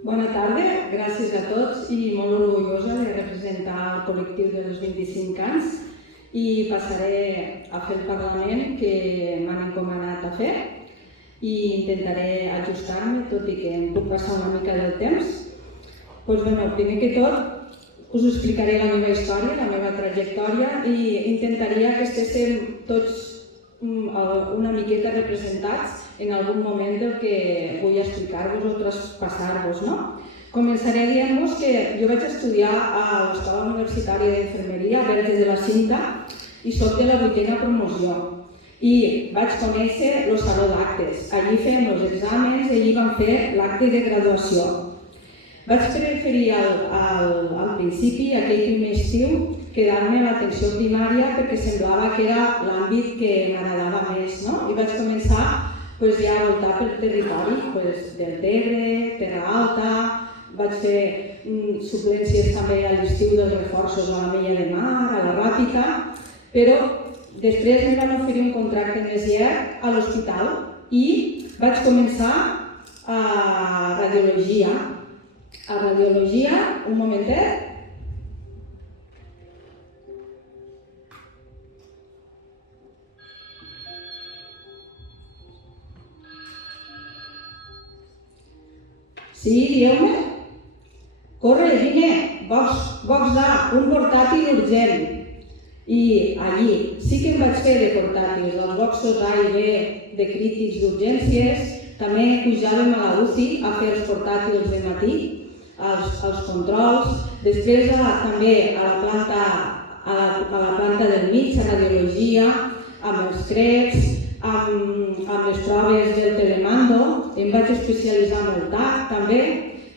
Bona tarda, gràcies a tots i molt orgullosa de representar el col·lectiu dels 25 anys i passaré a fer el Parlament que m'han encomanat a fer i intentaré ajustar-me, tot i que em puc passar una mica del temps. Primer que tot us explicaré la meva història, la meva trajectòria i intentaria que estiguéssim tots una miqueta representats en algun moment del que vull explicar-vos o traspassar-vos. Començaré dient-vos que jo vaig estudiar a l'Escola Universitària d'Infermeria Verge de la Cinta i soc de la 8a promoció. I vaig conèixer el saló d'actes. Allí fèiem els exàmens i allí vam fer l'acte de graduació. Vaig preferir al principi, aquell primer estiu, quedar-me a l'atenció primària perquè semblava que era l'àmbit que m'agradava més. I vaig començar ja a voltar pel territori del Tebre, Terra Alta, vaig fer suplències també a l'estiu dels reforços a la Mella de Mar, a la Ràpita, però després em van oferir un contracte més llarg a l'hospital i vaig començar a radiologia. A radiologia, un momentet. Sí, dieu-me? Corre, vine, box A, un portàtil urgent. I allí sí que em vaig fer de portàtils, els boxos A i B de crítics d'urgències, també pujàvem a la UCI a fer els portàtils de matí, els controls, després també a la planta del mig, a radiologia, amb els creps, amb les proves del telemando, em vaig especialitzar en el TAC també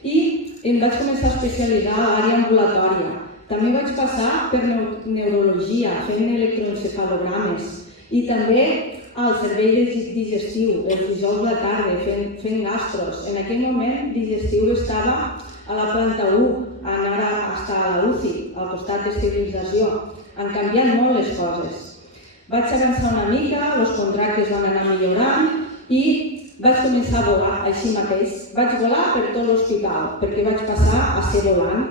i em vaig començar a especialitzar a l'àrea ambulatòria. També vaig passar per neurologia, fent electroencefalogrames i també al servei digestiu, els dijous de la tarda, fent gastros. En aquell moment digestiu estava a la planta 1, anar fins a la UCI, al costat d'esterilització. Han canviat molt les coses. Vaig avançar una mica, els contractes van anar millorant i vaig començar a volar així mateix. Vaig volar per tot l'hospital perquè vaig passar a ser volant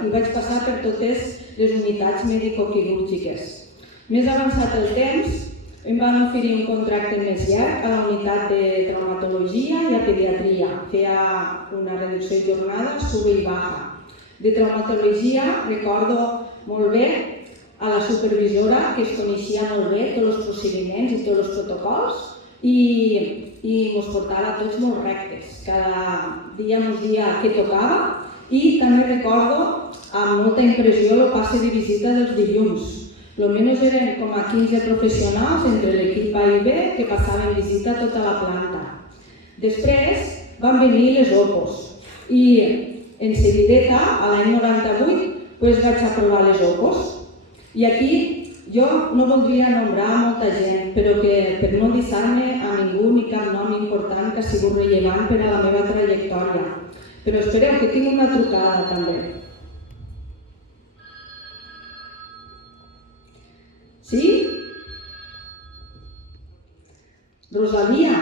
i vaig passar per totes les unitats mèdico-quirúrgiques. Més avançat el temps, em van oferir un contracte més llarg a la unitat de traumatologia i a pediatria. Feia una reducció de jornada, sube i baja. De traumatologia recordo molt bé a la supervisora, que es coneixia molt bé tots els procediments i tots els protocols i ens portava tots molt rectes. Cada dia ens dia què tocava i també recordo amb molta impressió el passe de visita dels dilluns. Almenys eren com a 15 professionals entre l'equip A i B que passaven visita a tota la planta. Després van venir les OPOs i en seguideta, a l'any 98, vaig aprovar les OPOs. I aquí jo no voldria nombrar molta gent, però que per no deixar-me a ningú ni cap nom important que ha sigut rellevant per a la meva trajectòria. Però espereu que tinc una trucada també. Sí? Rosalia,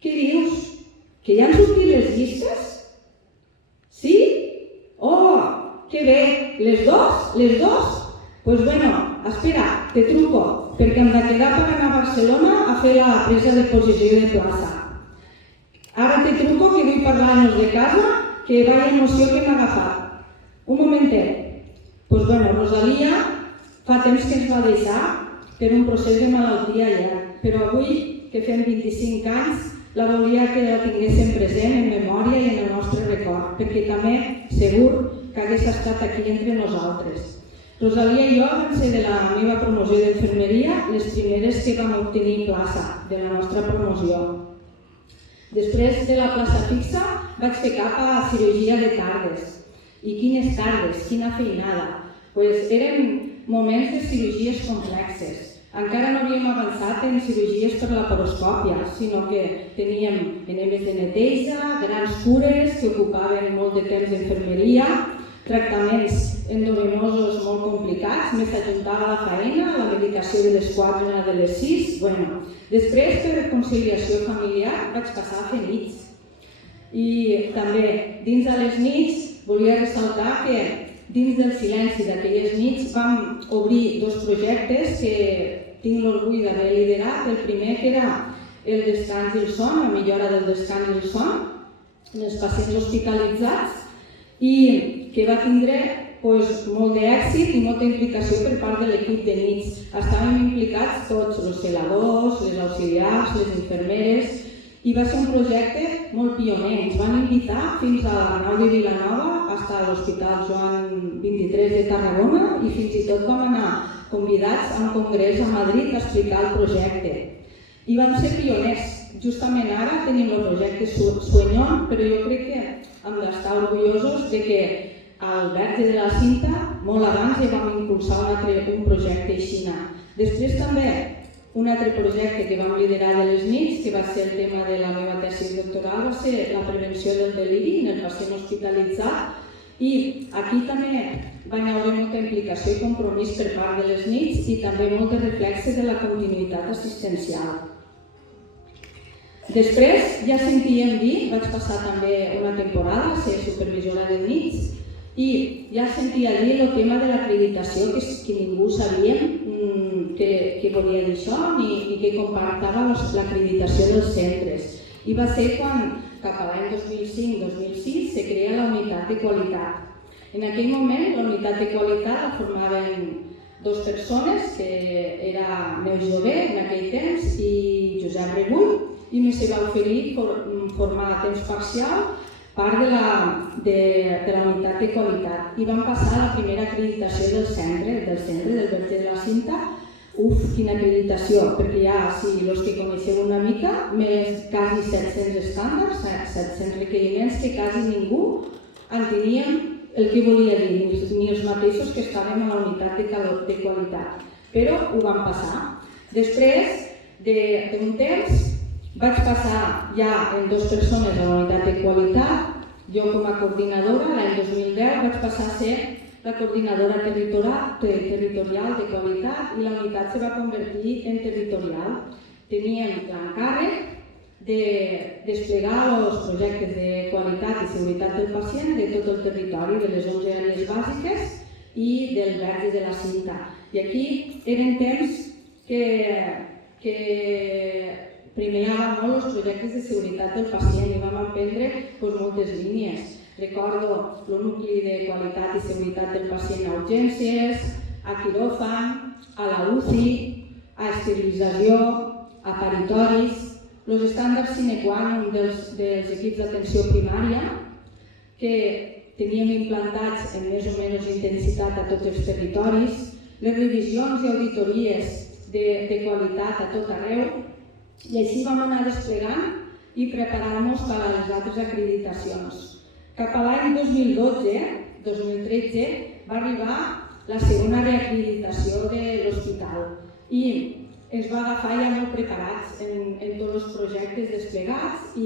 què dius? Que ja han sortit les llistes? Sí? Oh, que bé! Les dos? Les dos? Doncs espera, te truco, perquè em de quedar per anar a Barcelona a fer la presa de posició de plaça. Ara te truco que vull parlar amb els de casa, que vaya emoció que m'ha agafat. Un momentet. Doncs Rosalia fa temps que ens va deixar per un procés de malaltia llarg, però avui, que fem 25 anys, la volia que la tinguéssim present en memòria i en el nostre record, perquè també segur que hagués estat aquí entre nosaltres. Rosalia i jo vam ser de la meva promoció d'infermeria les primeres que vam obtenir plaça de la nostra promoció. Després de la plaça fixa vaig fer cap a cirurgia de tardes. I quines tardes, quina feinada. Eren moments de cirurgies complexes. Encara no havíem avançat en cirurgies per laparoscòpia, sinó que teníem enemes de neteja, grans cures que ocupaven molt de temps d'infermeria, tractaments endovenosos molt complicats, més s'ajuntava la feina, la medicació de les 4 i una de les 6. Després, per conciliació familiar, vaig passar a fer nits. I també, dins de les nits, volia ressaltar que dins del silenci d'aquelles nits vam obrir 2 projectes que tinc l'orgull d'haver liderat. El primer que era el descans i el son, la millora del descans i el son en els pacients hospitalitzats i que va tindre molt d'èxit i molta implicació per part de l'equip de nits. Estàvem implicats tots, els celadors, les auxiliars, les infermeres, i va ser un projecte molt pioner. Ens van invitar fins a la nau de Vilanova, fins a l'Hospital Joan 23 de Tarragona i fins i tot vam anar convidats a un congrés a Madrid a explicar el projecte. I vam ser pioners. Justament ara tenim el projecte Sueñón, però jo crec que hem d'estar orgullosos de que al Verge de la Cinta, molt abans ja vam impulsar un projecte així. Després també un altre projecte que vam liderar de les nits, que va ser el tema de la meva tesi doctoral, va ser la prevenció del deliri en el pacient hospitalitzat, i aquí també van haver molta implicació i compromís per part de les nits i també molt de reflexe de la continuïtat assistencial. Després ja sentíem dir, vaig passar també una temporada a ser supervisora de nits, i ja sentia dir el tema de l'acreditació, que ningú sabia què volia dir això ni què comportava l'acreditació dels centres. I va ser quan, cap a l'any 2005-2006, se crea la unitat de qualitat. En aquell moment, la unitat de qualitat la formaven 2 persones, que era Neus Jové en aquell temps i Josep Rebull, i me se va oferir formar a temps parcial part de la unitat de qualitat. I vam passar a la primera acreditació del centre del Verge de la Cinta. Quina acreditació, perquè ja, si els que coneixeu una mica, més quasi 700 estàndards, 700 requeriments que quasi ningú enteníem el que volia dir, ni els mateixos que estàvem a la unitat de qualitat. Però ho vam passar. Després d'un temps, vaig passar ja en 2 persones a la unitat de qualitat. Jo com a coordinadora, l'any 2010, vaig passar a ser la coordinadora territorial de qualitat i la unitat se va convertir en territorial. Teníem l'encàrrec de desplegar els projectes de qualitat i seguretat del pacient de tot el territori, de les 11 àrees bàsiques i del Verge de la Cinta. I aquí eren temps que premiava molt els projectes de seguretat del pacient i vam emprendre moltes línies. Recordo el nucli de qualitat i seguretat del pacient a urgències, a quiròfan, a la UCI, a esterilització, a paritoris, els estàndards sine qua non dels equips d'atenció primària que teníem implantats en més o menys intensitat a tots els territoris, les revisions i auditories de qualitat a tot arreu, i així vam anar desplegant i preparant-nos per a les altres acreditacions. Cap a l'any 2012-2013 va arribar la segona reacreditació de l'hospital i ens va agafar ja molt preparats en tots els projectes desplegats i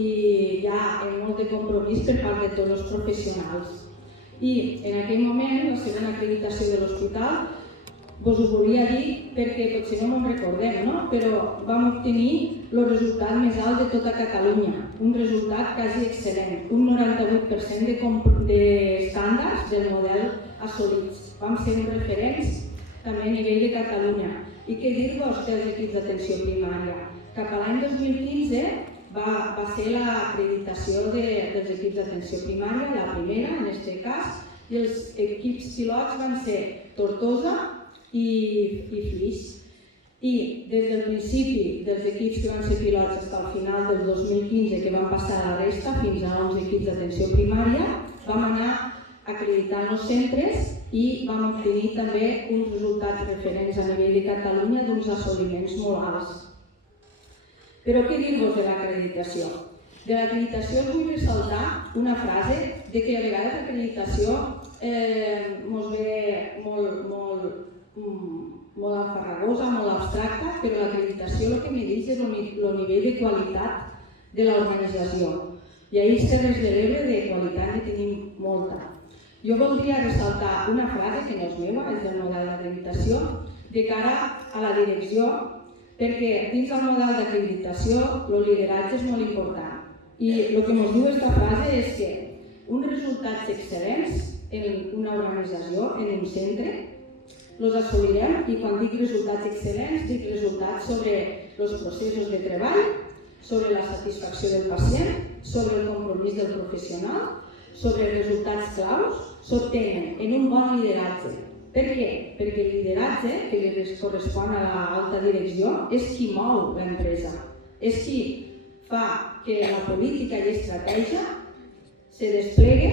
ja amb molt de compromís per part de tots els professionals. I en aquell moment, la segona acreditació de l'hospital, us ho volia dir perquè potser no me'n recordem, però vam obtenir el resultat més alt de tota Catalunya, un resultat quasi excel·lent, un 98% d'estàndards del model assolits. Vam ser uns referents també a nivell de Catalunya. I què dir-vos dels equips d'atenció primària? Cap a l'any 2015 va ser l'acreditació dels equips d'atenció primària, la primera en aquest cas, i els equips pilots van ser Tortosa i Flix. I des del principi dels equips que van ser pilots fins al final del 2015, que van passar a la resta, fins a 11 equips d'atenció primària, vam anar acreditant els centres i vam obtenir també uns resultats referents a nivell de Catalunya d'uns assoliments molt alts. Però què dir-vos de l'acreditació? De l'acreditació vull ressaltar una frase de que a vegades l'acreditació ens ve molt enfarragosa, molt abstracta, però l'acreditació el que medeix és el nivell de qualitat de l'organització. I a les Terres de l'Ebre de qualitat ne tenim molta. Jo voldria ressaltar una frase que no és meva, és del model d'acreditació, de cara a la direcció, perquè dins del model d'acreditació el lideratge és molt important. I el que ens diu aquesta frase és que uns resultats excel·lents en una organització, en un centre, els assolirem, i quan dic resultats excel·lents, dic resultats sobre els processos de treball, sobre la satisfacció del pacient, sobre el compromís del professional, sobre resultats claus, s'obtenen en un bon lideratge. Per què? Perquè el lideratge, que li correspon a l'alta direcció, és qui mou l'empresa, és qui fa que la política i estratègia se desplegue,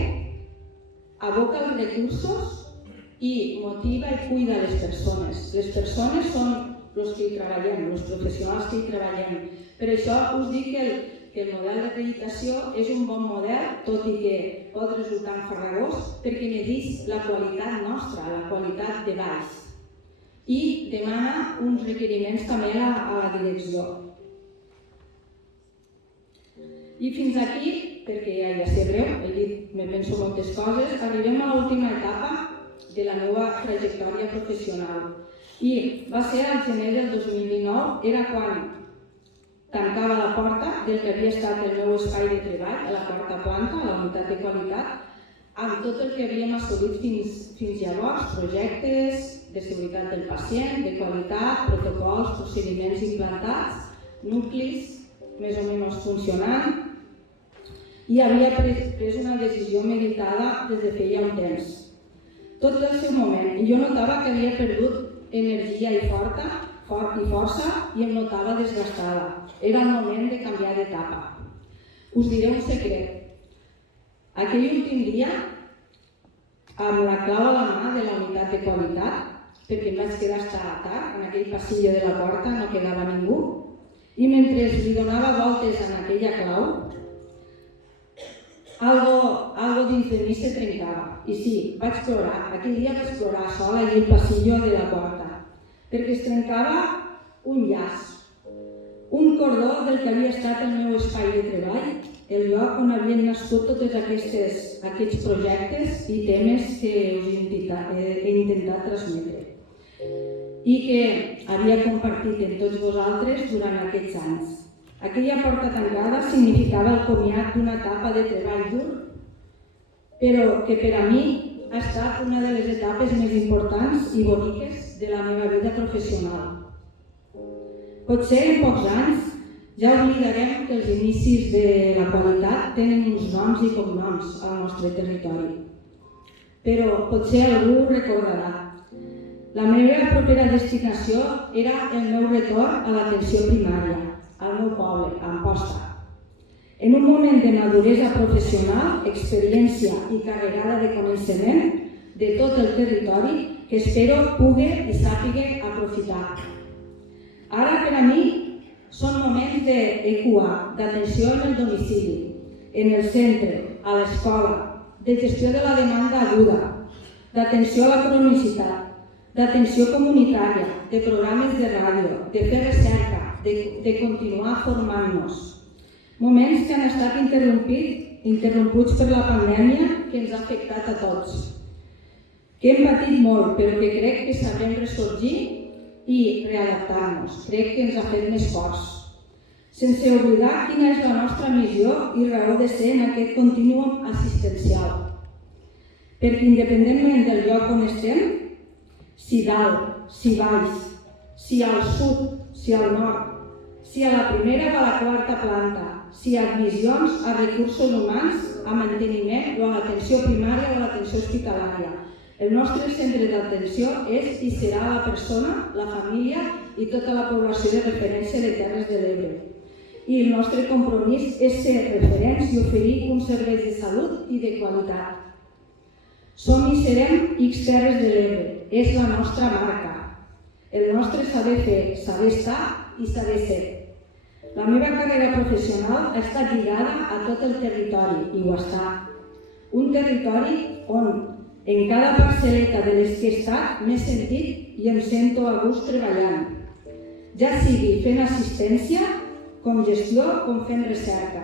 aboca els recursos i motiva i cuida les persones. Les persones són els que hi treballem, els professionals que hi treballem. Per això us dic que el model d'acreditació és un bon model, tot i que pot resultar farragós, perquè medeix la qualitat nostra, la qualitat de baix, i demana uns requeriments també a la direcció. I fins aquí, perquè ja sé breu, he dit, me penso moltes coses, arribem a l'última etapa de la meva trajectòria professional. I va ser al gener del 2019, era quan tancava la porta del que havia estat el meu espai de treball, a la quarta planta, a la unitat de qualitat, amb tot el que havíem assolit fins llavors, projectes de seguretat del pacient, de qualitat, protocols, procediments implantats, nuclis més o menys funcionant, i havia pres una decisió meditada des de feia un temps. Tot el seu moment, i jo notava que havia perdut energia i força i em notava desgastada. Era el moment de canviar d'etapa. Us diré un secret. Aquell últim dia, amb la clau a la mà de la unitat de qualitat, perquè em vaig quedar estar tard, en aquell passillo de la porta no quedava ningú, i mentre li donava voltes en aquella clau, algo dins de mi se trencava. I sí, vaig plorar. Aquell dia vaig plorar sola allà al passillo de la porta, perquè es trencava un llaç, un cordó del que havia estat el meu espai de treball, el lloc on havien nascut tots aquests projectes i temes que us he intentat transmetre i que havia compartit amb tots vosaltres durant aquests anys. Aquella porta tancada significava el comiat d'una etapa de treball dur, però que per a mi ha estat una de les etapes més importants i boniques de la meva vida professional. Potser en pocs anys ja oblidarem que els inicis de la qualitat tenen uns noms i cognoms al nostre territori, però potser algú ho recordarà. La meva propera destinació era el meu retorn a l'atenció primària, al meu poble, a Amposta. En un moment de maduresa professional, experiència i carregada de coneixement de tot el territori que espero pugui i sàpiga aprofitar. Ara, per a mi, són moments d'EQA, d'atenció en el domicili, en el centre, a l'escola, de gestió de la demanda aguda, d'atenció a la cronicitat, d'atenció comunitària, de programes de ràdio, de fer recerca, de continuar formant-nos. Moments que han estat interromputs per la pandèmia que ens ha afectat a tots, que hem patit molt, però que crec que sabrem ressorgir i readaptar-nos. Crec que ens ha fet més forts. Sense oblidar quina és la nostra missió i raó de ser en aquest contínuum assistencial. Perquè independentment del lloc on estem, si dalt, si baix, si al sud, si al nord, si a la primera o a la quarta planta, si a admissions, a recursos humans, a manteniment o a l'atenció primària o a l'atenció hospitalària. El nostre centre d'atenció és i serà la persona, la família i tota la població de referència de Terres de l'Ebre. I el nostre compromís és ser referents i oferir uns serveis de salut i de qualitat. Som i serem X Terres de l'Ebre, és la nostra marca. El nostre saber fer, saber estar i saber ser. La meva carrera professional ha estat lligada a tot el territori i ho està. Un territori on en cada parcel·leta de les que he estat m'he sentit i em sento a gust treballant, ja sigui fent assistència, com gestió, com fent recerca.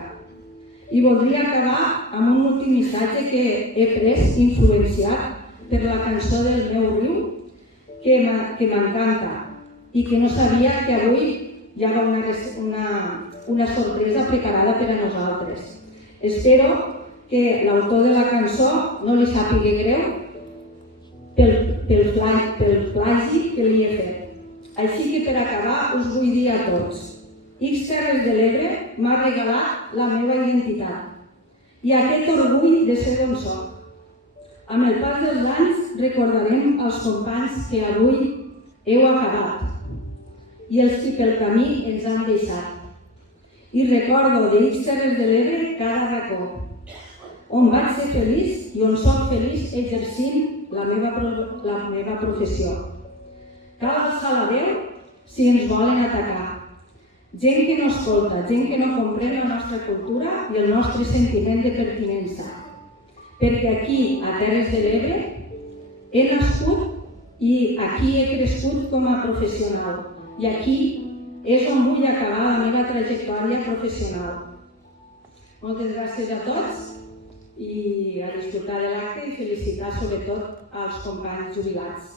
I voldria acabar amb un últim missatge que he pres influenciat per la cançó del meu riu, que m'encanta i que no sabia que avui hi ha una sorpresa preparada per a nosaltres. Espero que l'autor de la cançó no li sàpiga greu pel plagi que li he fet. Així que per acabar us vull dir a tots: X Terres de l'Ebre m'ha regalat la meva identitat i aquest orgull de ser d'on soc. Amb el pas dels anys recordarem els companys que avui heu acabat i els que pel camí ens han deixat. I recordo de X Terres de l'Ebre cada racó, on vaig ser feliç i on soc feliç exercint la meva professió. Cal alçar la veu si ens volen atacar. Gent que no escolta, gent que no comprèn la nostra cultura i el nostre sentiment de pertinença. Perquè aquí, a Terres de l'Ebre, he nascut i aquí he crescut com a professional. I aquí és on vull acabar la meva trajectòria professional. Moltes gràcies a tots i a disfrutar de l'acte i felicitar sobretot als companys jubilats.